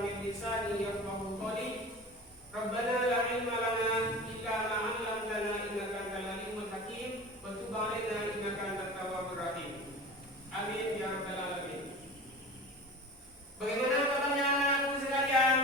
min lisani yafqahu qawli. Rabbana la ilma lana illa ma 'allamtana innaka antal alimul hakim wa tub 'alaina innaka antat tawwabur rahim. Amin ya rabbal alamin. Bagaimana kabarnya anak-anakku sekalian?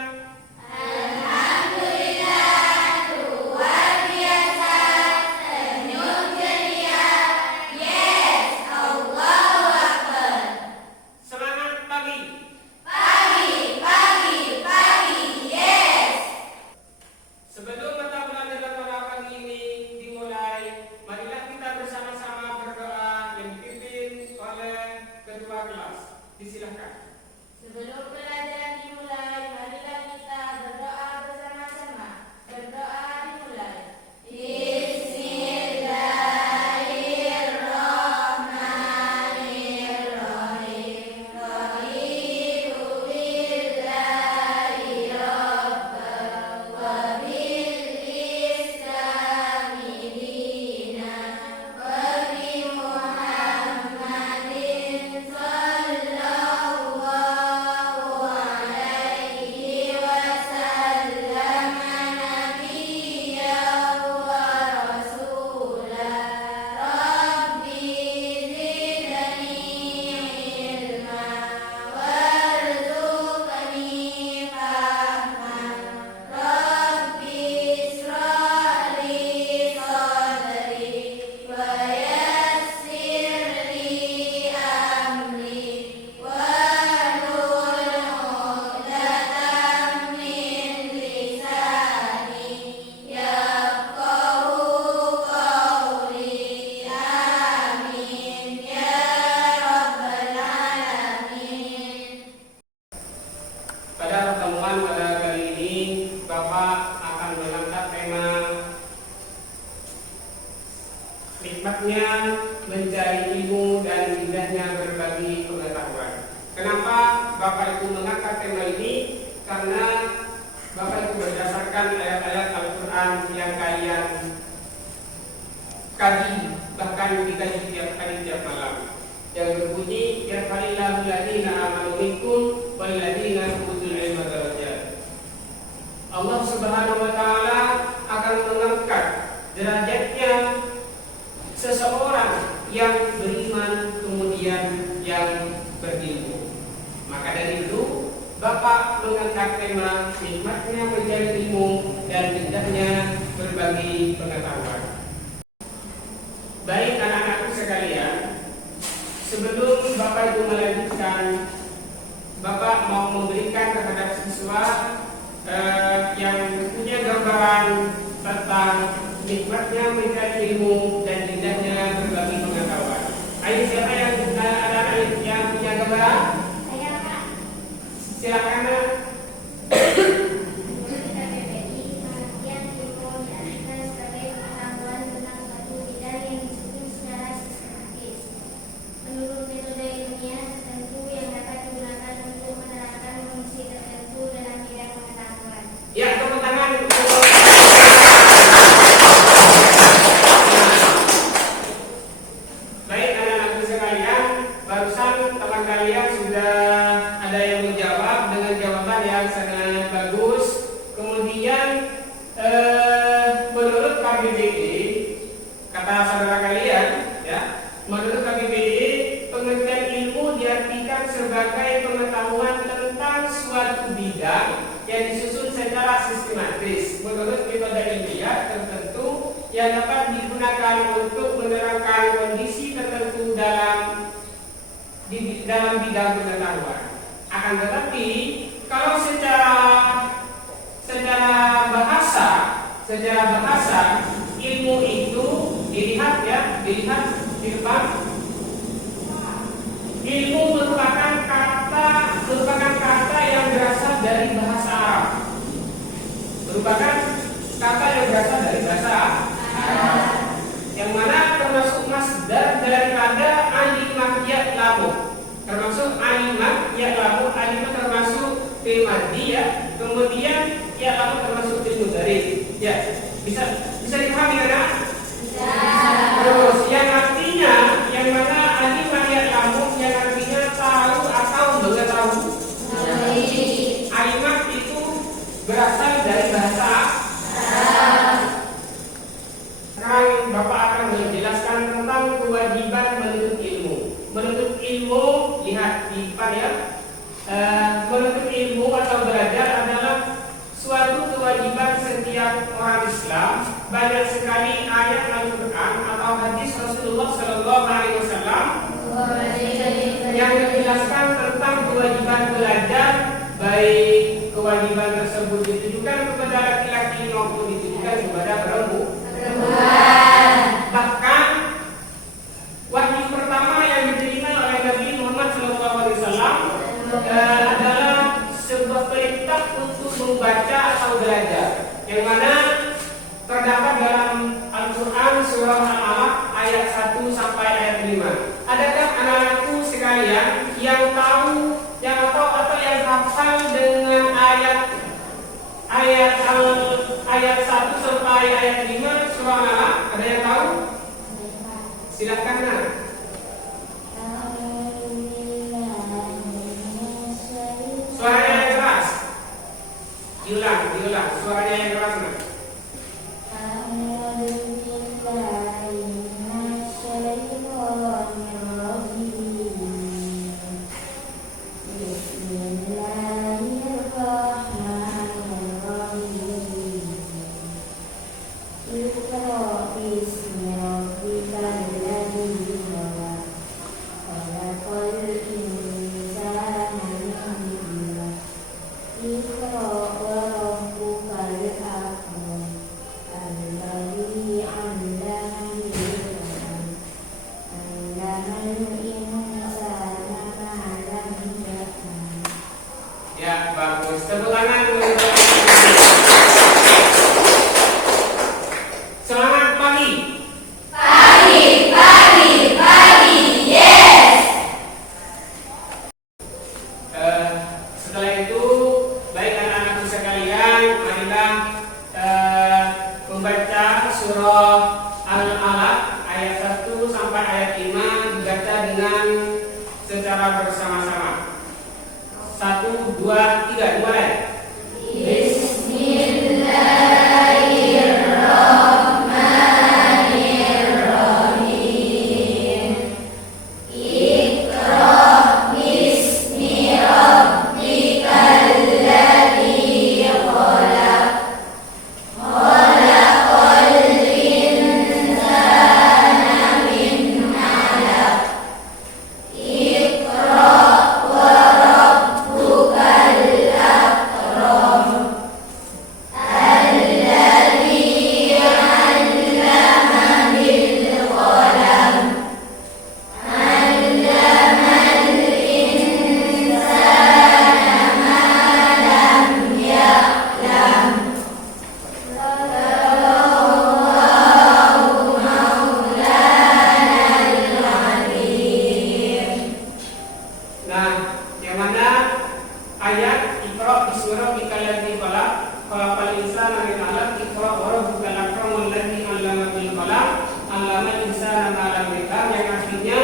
Sebelum pelajaran dimulai, marilah kita berdoa bersama-sama. Berdoa dimulai. Bismillahirrahmanirrahim. Raditu billahi rabban wa bil islami dinan wa bi Muhammadin sallallahu alaihi wasallam nabiyyan wa rasulan. Rabbi zidni ilman warzuqni fahman. Rabbi ishrah li sadri wa yassir li amri wahlul 'uqdatam min lisani yafqahu qawli. Amin ya rabbal alamin. Pada pertemuan pada kali ini, Bapak akan mengangkat tema nikmatnya mencari ilmu dan indahnya berbagi pengetahuan. Kenapa Bapak itu mengangkat tema ini? Karena Bapak itu berdasarkan ayat-ayat Al-Quran yang kalian kaji, bahkan dikaji tiap hari tiap malam, yang berbunyi yarfa'illahu alladziina aamanu minkum walladziina utul ilma darajat. Allah Subhanahu wa taala akan mengangkat derajatnya seseorang yang beriman kemudian yang berilmu. Maka dari itu Bapak mengangkat tema nikmatnya mencari ilmu dan indahnya berbagi pengetahuan. Baik anak-anakku sekalian, sebelum Bapak itu melanjutkan, Bapak mau memberikan kepada siswa yang punya gambaran tentang nikmatnya mencari ilmu dan indahnya berbagi pengetahuan. Ayo, siapa yang ada anak yang punya gambaran? Saya Kak. Silakan Nak. Menurut KBBI, pengertian ilmu diartikan sebagai pengetahuan tentang suatu bidang yang disusun secara sistematis menurut metode ilmiah tertentu yang dapat digunakan untuk menerapkan fungsi tertentu dalam bidang pengetahuan. Ya, tepuk tangan. Baik anak-anakku sekalian, barusan teman kalian sudah ada yang menjawab dengan jawaban yang sangat bagus. Kemudian menurut KBBI, kata saudara kalian, ya, menurut KBBI pengertian ilmu diartikan sebagai pengetahuan tentang suatu bidang yang disusun secara sistematis menurut metode ilmiah tertentu yang dapat digunakan untuk menerangkan kondisi tertentu dalam bidang pengetahuan. Akan tetapi kalau secara bahasa ilmu itu dilihat di depan. Ilmu merupakan kata yang berasal dari bahasa Arab. Merupakan kata yang berasal dari bahasa Arab, yang mana termasuk masdar daripada alimat ya'lamu. Termasuk alimat ya'lamu, alimat termasuk fi'il madhi ya. Kemudian ya'lamu termasuk fi'il mudhari. Ya, bisa dipahami kan? Bisa. Terus yang artinya yang mana alimat ya'lamu yang artinya tahu atau mengetahui. Alimat depan ya. Menuntut ilmu atau belajar adalah suatu kewajiban setiap orang Islam. Banyak sekali ayat Al-Quran atau hadis Rasulullah Sallallahu Alaihi Wasallam yang menjelaskan tentang kewajiban belajar, baik kewajiban tersebut ditujukan kepada laki-laki maupun ditujukan kepada perempuan. Bahkan wahyu pertama yang diterima oleh Nabi Muhammad SAW adalah sebuah perintah untuk membaca atau belajar, yang mana terdapat dalam Al-Quran surah Al-Alaq ayat 1 sampai ayat 5. Adakah anak-anakku sekalian yang tahu atau yang hafal dengan ayat 1 sampai ayat 5 surah Al-Alaq? Ada yang tahu? Silakan nak. Suaranya yang keras. Diulang. Suaranya yang keras nak. Ya, bagus. Tepuk tangan dulu. Selamat pagi. Yes. Setelah itu, baik anak-anakku sekalian, marilah membaca surah Al-Alaq ayat 1 sampai ayat 5 dibaca dengan secara bersama-sama. 1, 2, 3, dimulai. Ayat Iqra bismi rabbikal ladzi khalaq khalaqal insana min 'alaq Iqra wa rabbukal akramul ladzi 'allama bil qalam 'allamal insana ma lam ya'lam, yang artinya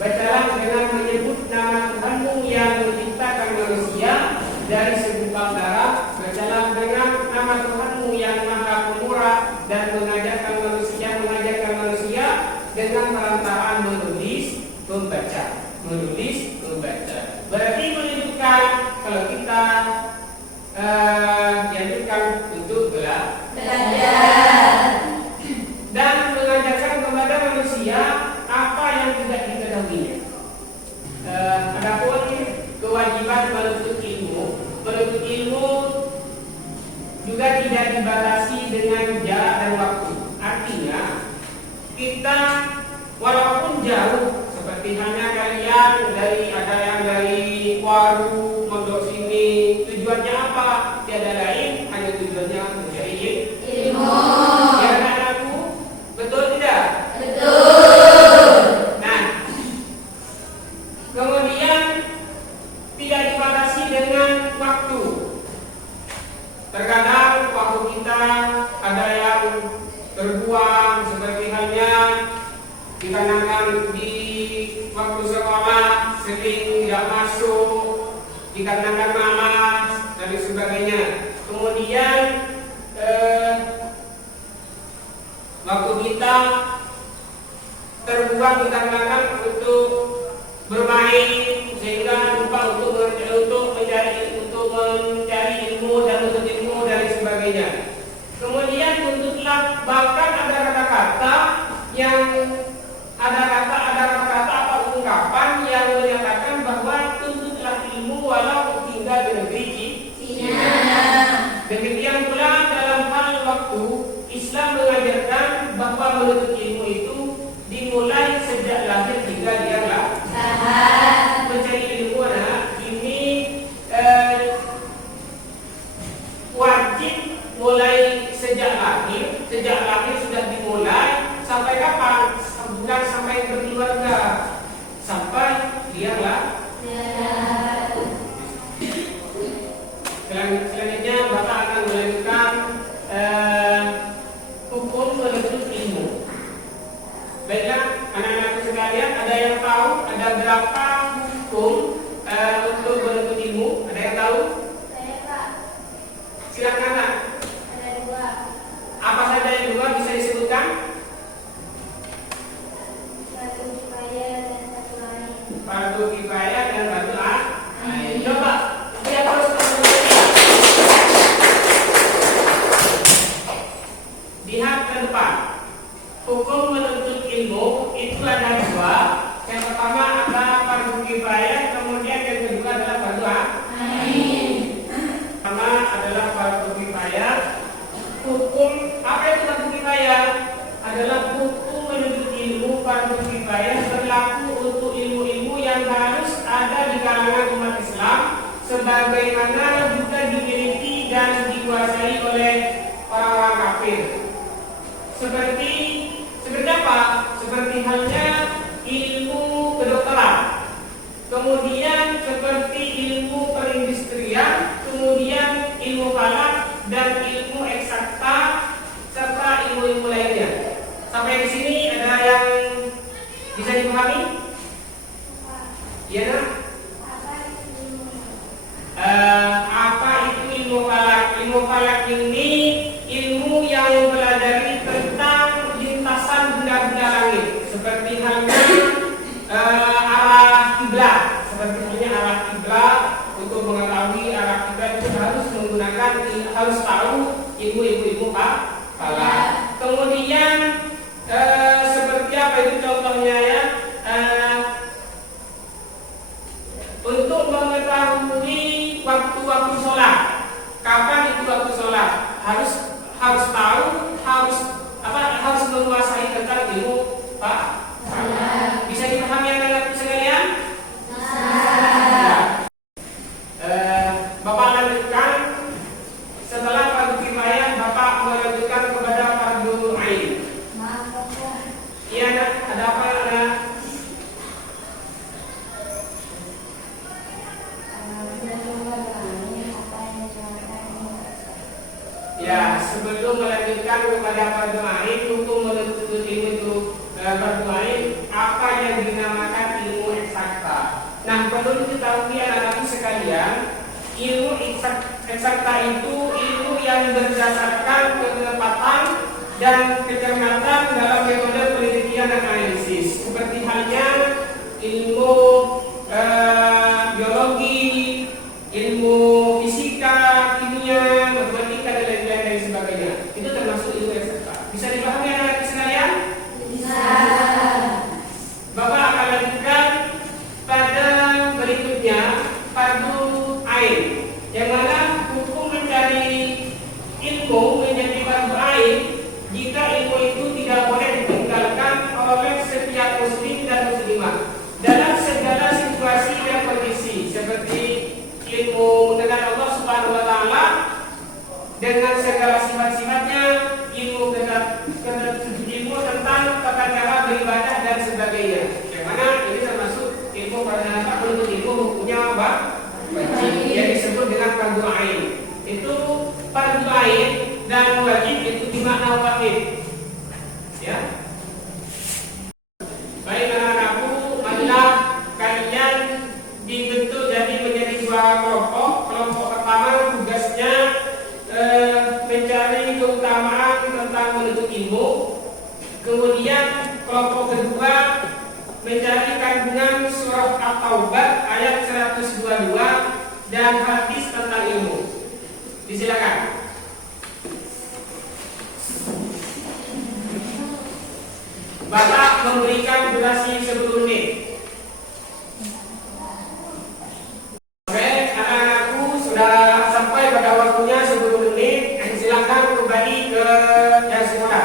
bacalah dengan menyebut nama Tuhanmu yang menciptakan manusia dari segumpal darah, bacalah dengan nama Tuhanmu yang maha pemurah dan mengajarkan manusia dengan perantaraan menulis membaca. Berarti menunjukkan kalau kita dianjurkan untuk belajar dan mengajarkan kepada manusia apa yang tidak diketahuinya. Adapun kewajiban menuntut ilmu juga tidak dibatasi dengan jarak dan waktu. Artinya kita walaupun jauh, seperti hanya kalian ada yang dari Waru mondok sini, tujuannya apa? Tiada lain, hanya tujuannya mencari ilmu. Ya anak-anakku, betul tidak? Betul. Nah, kemudian tidak dibatasi dengan waktu. Terkadang waktu kita ada yang terbuang, seperti halnya dikarenakan di waktu sekolah sering tidak masuk, dikarenakan malas dan sebagainya. Kemudian waktu kita terbuang dikarenakan untuk bermain sehingga lupa untuk mencari ilmu dan menuntut ilmu dan sebagainya. Kemudian tuntutlah, bahkan ada kata-kata apa ungkapan yang menyatakan bahwa tuntutlah ilmu walau tinggal di negeri Cina. Demikian pula dalam hal waktu, Islam mengajarkan bahwa menuntut ilmu itu dimulai sejak lahir hingga dia mencari ilmu. Ini wajib mulai sejak lahir sudah dimulai sampai kapan? Bukan sampai berkeluarga, sampai dia selanjutnya Bapak akan melanjutkan hukum menuntut ilmu. Baiklah anak-anakku sekalian, ada yang tahu ada berapa hukum untuk menuntut ilmu? Ada yang tahu? Saya, Pak. Silakan Nak. Ada 2. Apa saja yang 2 bisa disebutkan? 1 kifayah dan 1 lain. Fardu kifayah dan fardu ain. Coba lihat terus. Lihat ke depan. Hukum menuntut ilmu itu ada 2. Yang pertama adalah fardu kifayah, kemudian yang kedua adalah fardu ain. Pertama adalah fardu kifayah. Hukum apa itu fardu kifayah? Adalah hukum menuntut ilmu fardu kifayah berlaku untuk ilmu-ilmu yang harus ada di kalangan umat Islam, sebagaimana juga dimiliki dan dikuasai oleh orang-orang kafir. Seperti apa? Seperti halnya ilmu kedokteran, kemudian seperti ilmu perindustrian, kemudian ilmu falak dan ilmu eksakta serta ilmu-ilmu lainnya. Sampai di sini ada yang bisa dipahami? Ya, Nak? Apa itu ilmu falak? Ilmu falak ini ilmu yang mempelajari tentang lintasan benda-benda langit, seperti halnya arah kiblat. Untuk mengetahui arah kiblat itu harus tahu ilmu falak. Kemudian seperti apa itu contohnya ya? Untuk mengetahui waktu-waktu sholat, kapan itu waktu sholat, harus tahu, harus menguasai tentang ilmu falak. Bisa dipahami anak-anak sekalian? Bapak lanjutkan. Setelah fardu kifayah, Bapak melanjutkan kepada fardu ain. Iya, Nak. Ada apa, Nak? Ya, sebelum melanjutkan kepada fardu ain, hukum menuntut ilmu itu fardu ain, apa yang dinamakan ilmu eksakta. Nah, perlu diketahui anak-anak sekalian, ilmu eksakta itu ilmu yang berdasarkan ketepatan dan kecermatan dalam metode penelitian dan analisis, seperti halnya ilmu biologi, ilmu fisika, kimia, matematika dan lain-lain dan sebagainya. Itu termasuk ilmu eksakta. Bisa dipahami anak-anak sekalian? Bisa. Bapak akan lanjutkan pada berikutnya fardu ain, yang mana hukum mencari ilmu menjadi fardu ain jika ilmu itu tidak boleh ditinggalkan oleh setiap muslim dan muslimah dalam segala situasi dan kondisi, seperti ilmu tentang Allah Subhanahu wa taala dengan segala sifat-sifatnya, ilmu tentang tata cara beribadah dan sebagainya. Yang mana ini termasuk ilmu pada penuntut ilmu hukumnya apa? Wajib, yang disebut dengan fardu ain. Itu fardu ain dan wajib itu dimakna wajib. Ya. Baik anak-anakku, marilah kalian dibentuk menjadi 2 kelompok. Kelompok pertama tugasnya mencari keutamaan tentang menuntut ilmu. Kemudian kelompok kedua mencari kandungan surah At-Taubah ayat 122 dan hadis tentang ilmu. Disilakan. Bapak memberikan durasi 10 menit. Oke, anak-anakku sudah sampai pada waktunya 10 menit. Silakan kembali ke yang semula.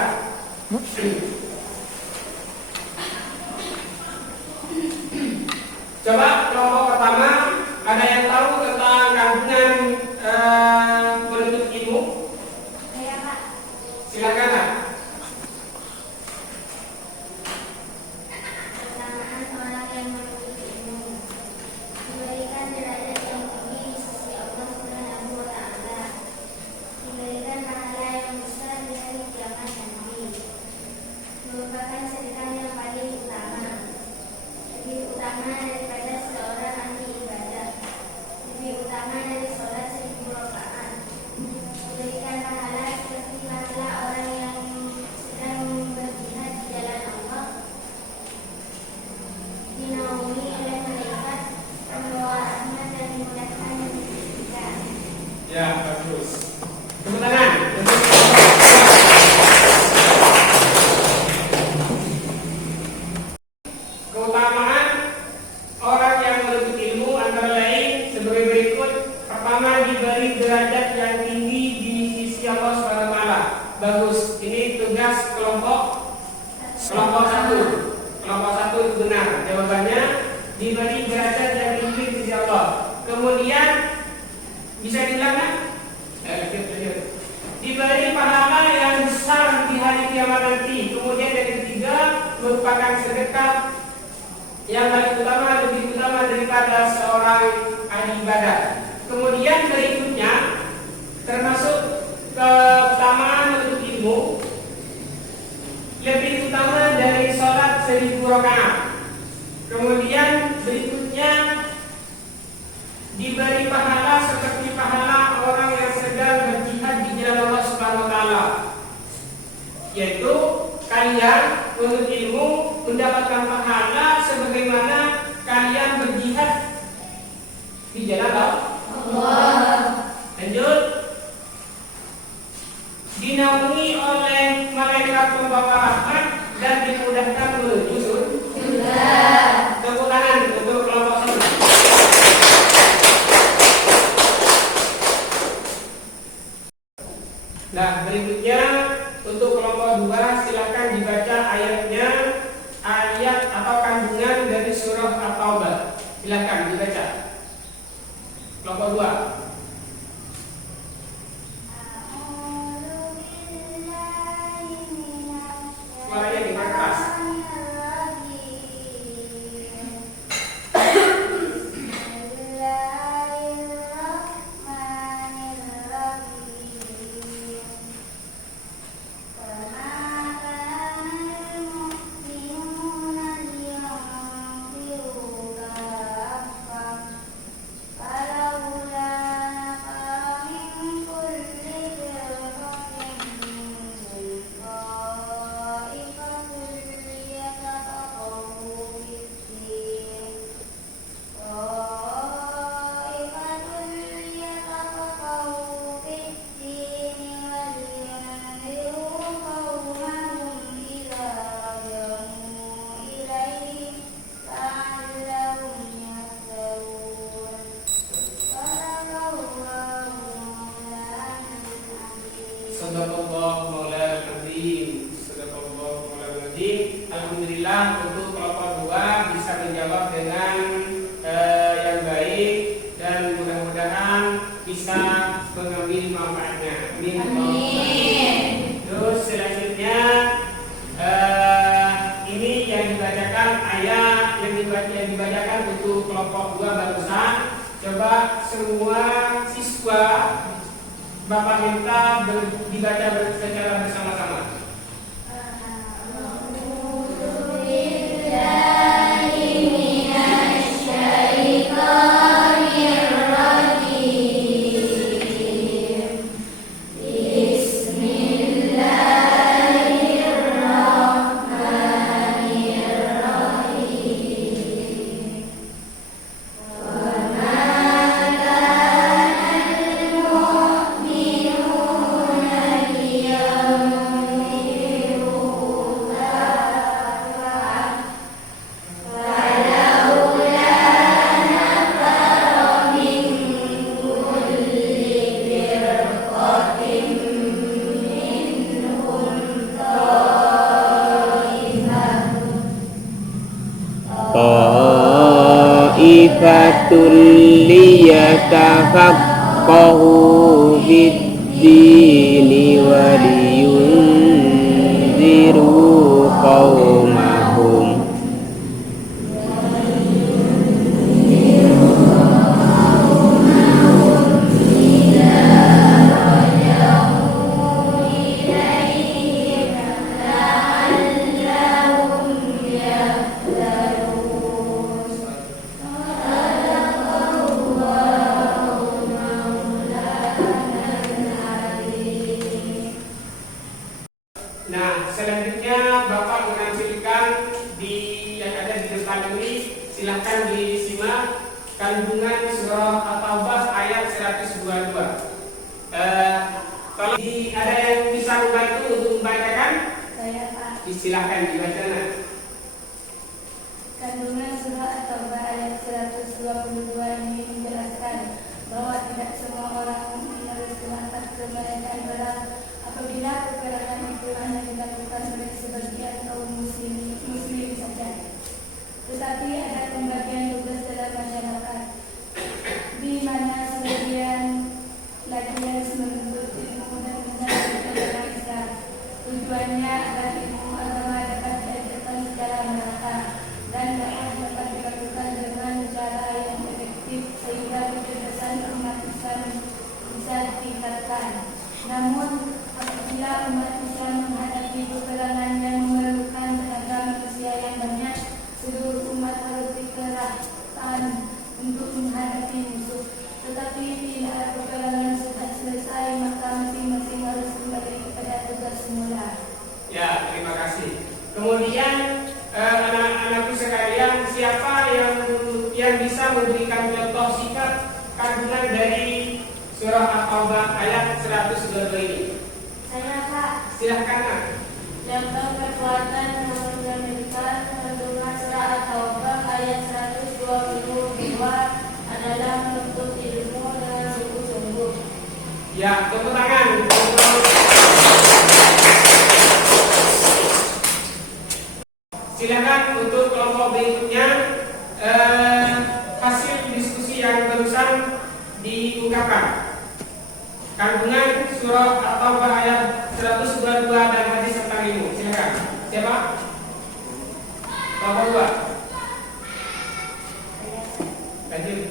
Coba kelompok pertama, ada yang tahu tentang kandungan penuntut ilmu? Saya, Pak. Silakan, Pak. Keutamaan orang yang menuntut ilmu diberikan derajat yang tinggi di sisi Allah Subhanahu wa Ta'ala, diberikan pahala yang besar di hari kiamat nanti, merupakan sedekah yang paling utama, lebih utama daripada seorang ahli ibadah, lebih utama dari sholat 1000 rakaat, diberikan pahala seperti pahala orang yang sedang berjihad di jalan Allah, dinaungi oleh malaikat membawa rahmat dan dimudahkan diberikan. Ya, bagus. Tepuk tangan. Keutamaan orang yang menuntut ilmu antara lain sebagai berikut. Pertama, diberi derajat yang tinggi di sisi Allah SWT. Bagus. Ini tugas kelompok satu. Kelompok satu itu benar. Jawabannya diberi derajat yang tinggi di sisi Allah. Kemudian bisa diulang kan? Diberi pahala yang besar di hari kiamat nanti. Kemudian yang ketiga merupakan sedekah yang paling utama, lebih utama daripada seorang ahli ibadah. Kemudian berikutnya termasuk keutamaan menuntut ilmu, lebih utama dari sholat 1000 rakaat. Kemudian berikutnya diberi pahala seperti pahala orang yang sedang berjihad di jalan Allah Subhanahu wa Ta'ala, yaitu kalian menuntut ilmu mendapatkan pahala sebagaimana kalian berjihad di jalan Allah. Lanjut, dinaungi oleh malaikat pembawa rahmat dan dimudahkan menuju surga. Tepuk tangan untuk kelompok satu. Nah, berikutnya untuk kelompok 2 silakan dibaca ayatnya, ayat atau kandungan dari surah At-Taubah. Silakan dibaca. Kelompok 2. Suaranya diperkeras. Alhamdulillah untuk kelompok 2 bisa menjawab dengan yang baik dan mudah-mudahan bisa mengambil manfaatnya. Amin. Terus selanjutnya ini yang dibacakan ayat yang dibacakan untuk kelompok 2 barusan. Coba semua siswa Bapak minta dibaca secara bersama-sama. ta'ifatul liyatafaqahu fid-dini wa liyunziru qaumahum. Nah, selanjutnya Bapak menampilkan di yang ada di depan ini, silahkan disimak kandungan surah At-Taubah ayat 122. Kalau ada yang bisa membantu untuk membacakan, Saya Pak. silakan dibaca. Nah. Kandungan surah At-Taubah ayat 122 ini menjelaskan bahwa tidak semua orang mukmin harus berangkat ke mereka adalah apabila peperangan itu hanya dilakukan oleh sebagian kaum muslim saja. Tetapi ada pembagian tugas dalam masyarakat di mana sebagian lagi harus menuntut ilmu dan mencari agama Islam. Tujuannya agar ilmu agama dapat diajarkan secara merata dan dapat dilakukan dengan cara yang efektif sehingga kecerdasan umat Islam bisa ditingkatkan. Namun apabila umat Islam menghadapi peperangan yang memerlukan tenaga manusia yang banyak, seluruh umat harus dikerahkan untuk menghadapi musuh. Tetapi bila peperangan sudah selesai, maka masing-masing harus kembali kepada tugas semula. Ya, terima kasih. Kemudian anak-anakku sekalian, siapa yang bisa memberikan contoh singkat kandungan dari surah At-Taubah ayat 122 ini? Saya Pak. Silahkan, Nak. Lambang kekuatan memperkenalkan kandungan surah At-Taubah ayat 122 adalah menuntut ilmu dengan sungguh-sungguh. Ya, tepuk tangan. Silakan untuk kelompok berikutnya, hasil diskusi yang barusan diungkapkan. Kandungan surah At-Taubah ayat 122 dan hadis tentang ilmu. Silakan. Siapa? Kelompok 2. Lanjut.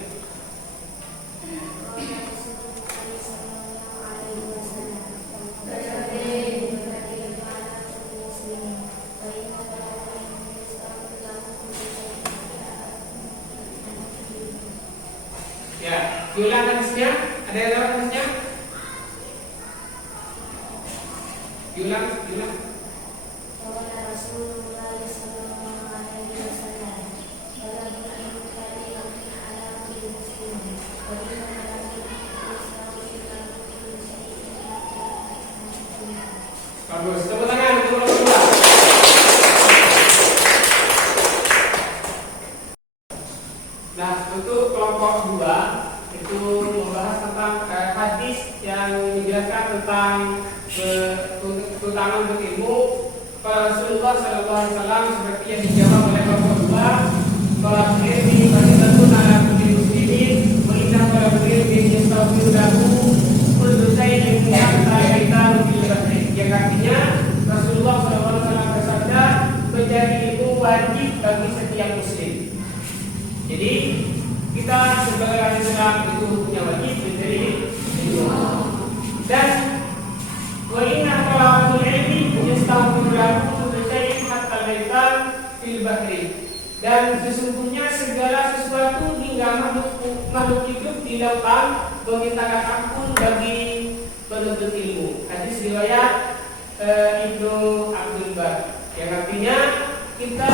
Ya, diulang hadisnya. Ada yang tahu hadisnya? Diulang. Bagus. Tepuk tangan untuk kelompok 2. Nah, untuk kelompok 2 itu membahas tentang hadis yang menjelaskan tentang keutamaan untuk ilmu. Rasulullah SAW seperti yang dijawab oleh kelompok 2, kalau ilmi bagi tentu ala kulli muslimin, mengindah para muslimin yastaghfirulahu kullu syai'in hatta yataru bil bahri. Yang artinya Rasulullah SAW bersabda, mencari ilmu wajib bagi setiap muslim. Jadi kita sebagai orang Islam itu punya wajib mencari ilmu. Dan wa inna talabul ilmi yastaghfirulahu kullu syai'in hatta yataru fil bahri. Dan sesungguhnya segala sesuatu hingga makhluk hidup di lautan memintakan ampun bagi penuntut ilmu. Hadis riwayat Ibnu Abdul Bar, yang artinya kita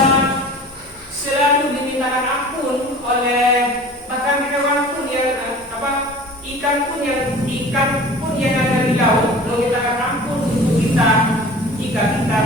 selalu dimintakan ampun oleh bahkan hewan pun yang ikan pun yang ada di laut memintakan ampun untuk kita jika kita